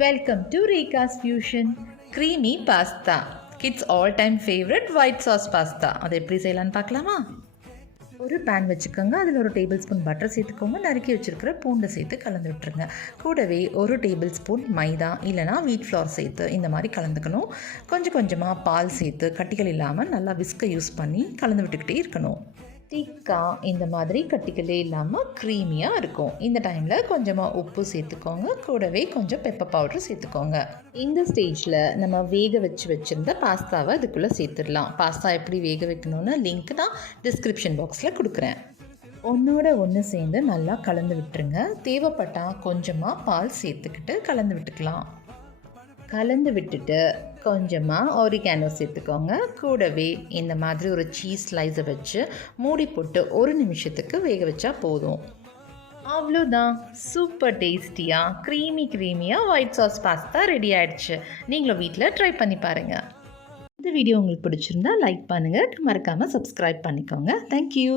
Welcome to Rika's Fusion Creamy Pasta. Kids all time favorite white sauce pasta. அதை எப்படி செய்யலான்னு பார்க்கலாமா? ஒரு பேன் வச்சுக்கோங்க. அதில் ஒரு டேபிள் ஸ்பூன் பட்டர் சேர்த்துக்கோங்க. நறுக்கி வச்சுருக்கிற பூண்டை சேர்த்து கலந்து விட்டுருங்க. கூடவே ஒரு டேபிள் ஸ்பூன் மைதா இல்லைனா வீட் ஃப்ளார் சேர்த்து இந்த மாதிரி கலந்துக்கணும். கொஞ்சம் கொஞ்சமாக பால் சேர்த்து கட்டிகள் இல்லாமல் நல்லா விஸ்கை யூஸ் பண்ணி கலந்து விட்டுக்கிட்டே இருக்கணும். திக்காக இந்த மாதிரி கட்டிகளே இல்லாமல் க்ரீமியாக இருக்கும். இந்த டைமில் கொஞ்சமாக உப்பு சேர்த்துக்கோங்க. கூடவே கொஞ்சம் பெப்பர் பவுடர் சேர்த்துக்கோங்க. இந்த ஸ்டேஜில் நம்ம வேக வச்சுருந்த பாஸ்தாவை அதுக்குள்ளே சேர்த்துடலாம். பாஸ்தா எப்படி வேக வைக்கணும்னு லிங்க் நான் டிஸ்கிரிப்ஷன் பாக்ஸில் கொடுக்குறேன். ஒன்றோட ஒன்று சேர்ந்து நல்லா கலந்து விட்டுருங்க. தேவைப்பட்டால் கொஞ்சமாக பால் சேர்த்துக்கிட்டு கலந்து விட்டுக்கலாம். கலந்து விட்டுட்டு கொஞ்சமாக ஆரிகானோ சேர்த்துக்கோங்க. கூடவே இந்த மாதிரி ஒரு சீஸ் ஸ்லைஸை வச்சு மூடி போட்டு 1 நிமிஷத்துக்கு வேக வச்சா போதும். அவ்வளோதான், சூப்பர் டேஸ்டியாக க்ரீமியாக ஒயிட் சாஸ் பாஸ்தா ரெடி ஆகிடுச்சு. நீங்களும் வீட்டில் ட்ரை பண்ணி பாருங்கள். இந்த வீடியோ உங்களுக்கு பிடிச்சிருந்தா லைக் பண்ணுங்கள், மறக்காமல் சப்ஸ்கிரைப் பண்ணிக்கோங்க. தேங்க்யூ.